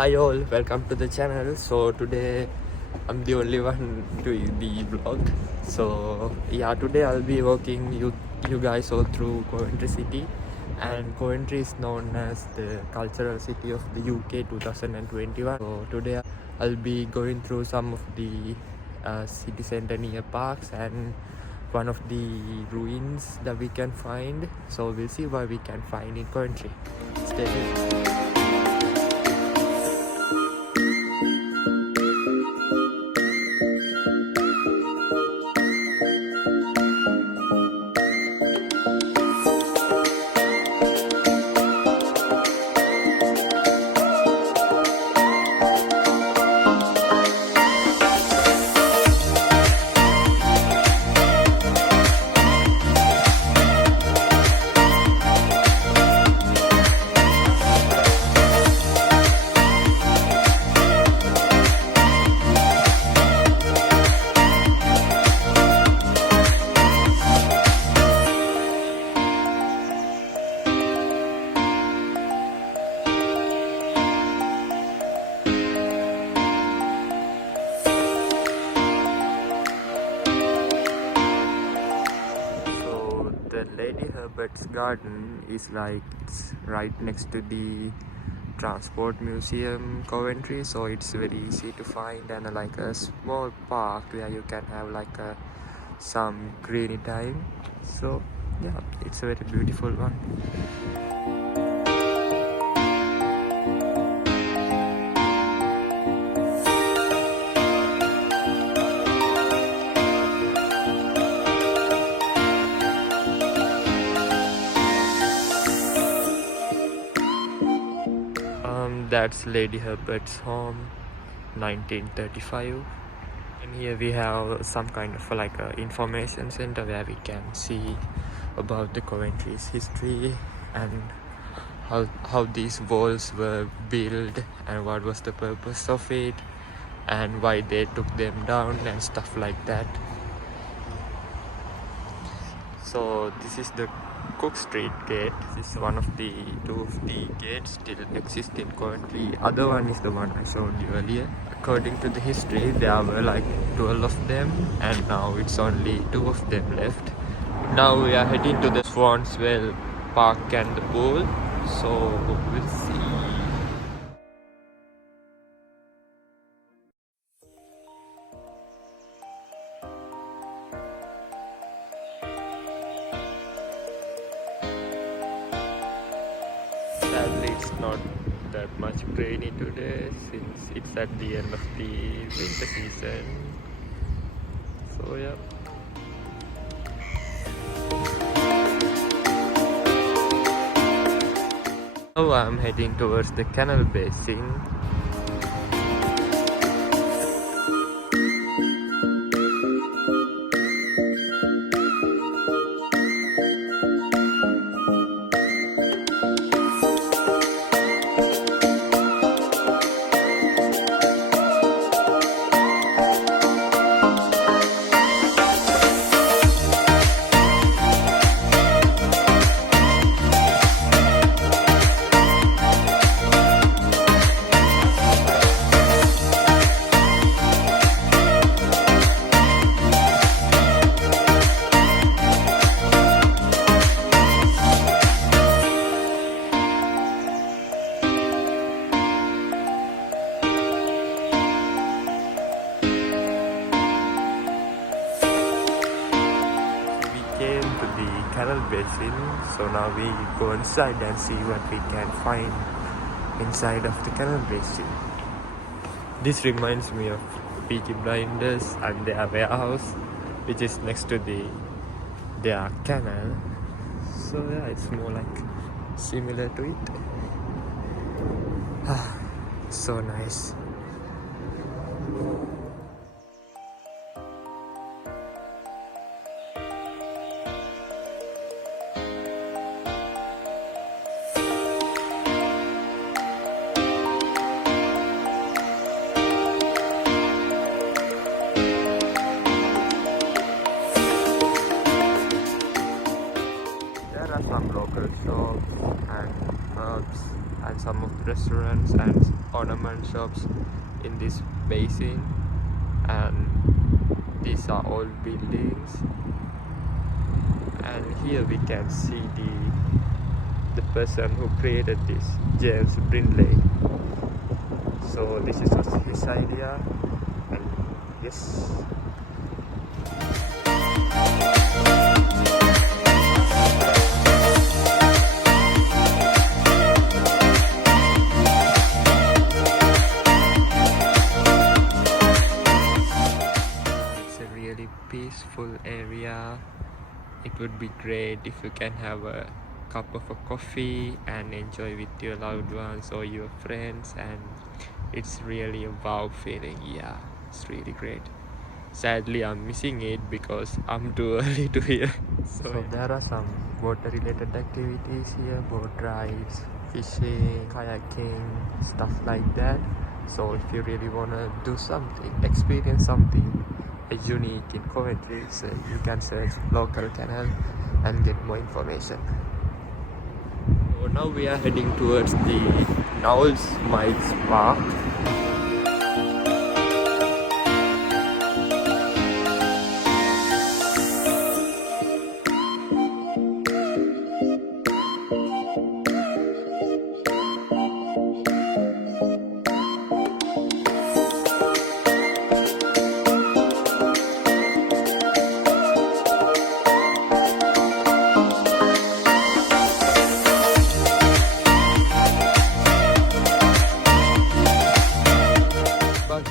Hi all, welcome to the channel. So today I'm the only one doing the vlog. So yeah, today I'll be walking you guys all through Coventry city, and Coventry is known as the cultural city of the UK 2021. So today I'll be going through some of the city centre near parks and one of the ruins that we can find. So we'll see what we can find in Coventry. Stay tuned. The Lady Herbert's garden is like right next to the Transport Museum Coventry, so it's very easy to find, and like a small park where you can have like some greeny time. So yeah, it's a very beautiful one. That's Lady Herbert's home, 1935. And here we have some kind of like a information center where we can see about the Coventry's history and how these walls were built and what was the purpose of it and why they took them down and stuff like that. So this is the Cook Street gate. This is one of the two of the gates still exist in Coventry. Other one is the one I showed you earlier. According to the history, there were like 12 of them, and now it's only 2 of them left. Now we are heading to the Swanswell Park and the pool, so we'll see. Sadly, it's not that much rainy today since it's at the end of the winter season. So yeah. Now I'm heading towards the canal basin. Came to the canal basin, so now we go inside and see what we can find inside of the canal basin. This reminds me of Peaky Blinders and their warehouse, which is next to their canal. So yeah, it's more like similar to it. So nice. There are some local shops and herbs and some of the restaurants and ornament shops in this basin. And these are all buildings, and here we can see the person who created this, James Brindley. So this is his idea, and yes. Peaceful area. It would be great if you can have a cup of a coffee and enjoy with your loved ones or your friends, and it's really a wow feeling. Yeah, it's really great. Sadly, I'm missing it because I'm too early to here. So there are some water related activities here: boat rides, fishing, kayaking, stuff like that. So if you really want to do something, experience something unique in Coventry, so you can search local canal and get more information. So now we are heading towards the Knowles Miles Park.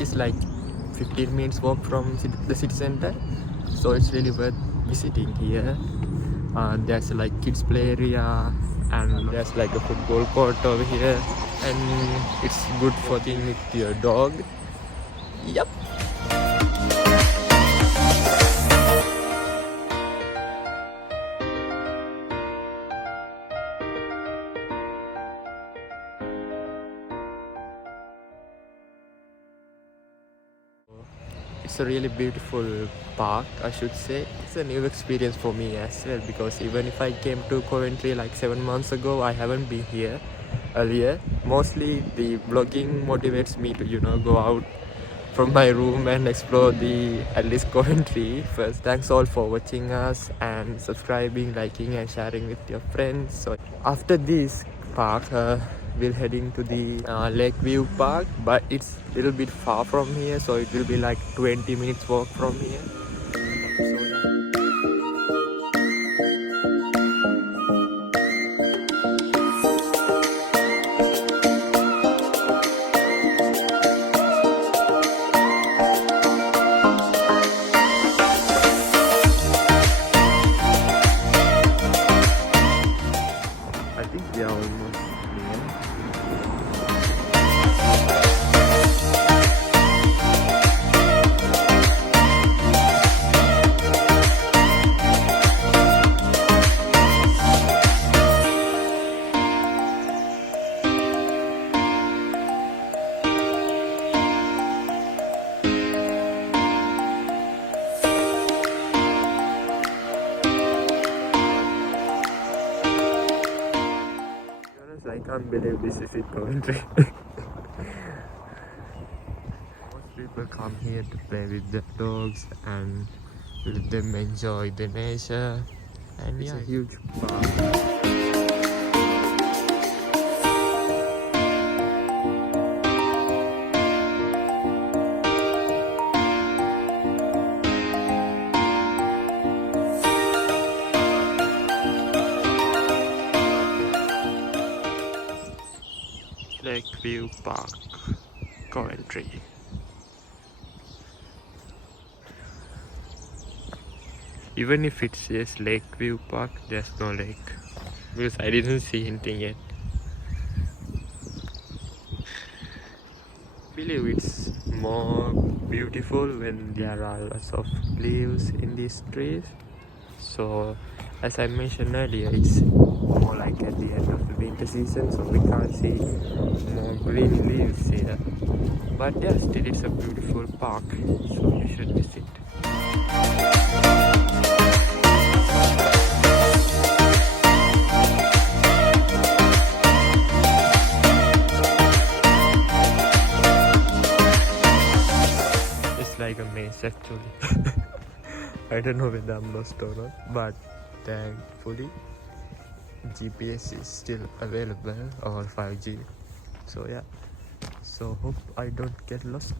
Is like 15 minutes walk from the city center, so it's really worth visiting here. There's like kids play area, and there's like a football court over here, and it's good for being with your dog. Yep. It's a really beautiful park, I should say. It's a new experience for me as well, because even if I came to Coventry like 7 months ago, I haven't been here earlier. Mostly the vlogging motivates me to, go out from my room and explore at least Coventry first. Thanks all for watching us and subscribing, liking and sharing with your friends. So after this park, we're heading to the Lakeview Park, but it's a little bit far from here, so it will be like 20 minutes walk from here. I think we are almost near. I can't believe this is in Coventry. Most people come here to play with the dogs and let them enjoy the nature, and it's a huge park. Lakeview Park, Coventry. Even if it says Lakeview Park, there's no lake, because I didn't see anything yet. I believe it's more beautiful when there are lots of leaves in these trees. So as I mentioned earlier, it's more like at the end of the winter season, so we can't see more green leaves here. But yeah, still it's a beautiful park, so you should visit. GPS actually. I don't know whether I'm lost or not, but thankfully GPS is still available, or 5G. So yeah, so hope I don't get lost.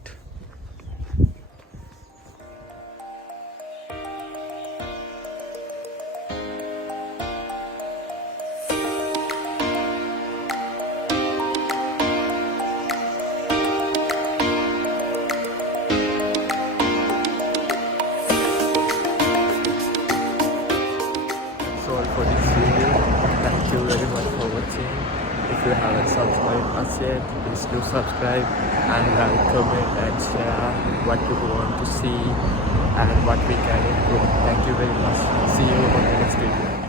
All for this video. Thank you very much for watching. If you haven't subscribed us yet, please do subscribe and like, comment and share what you want to see and what we can improve. Thank you very much. See you on the next video.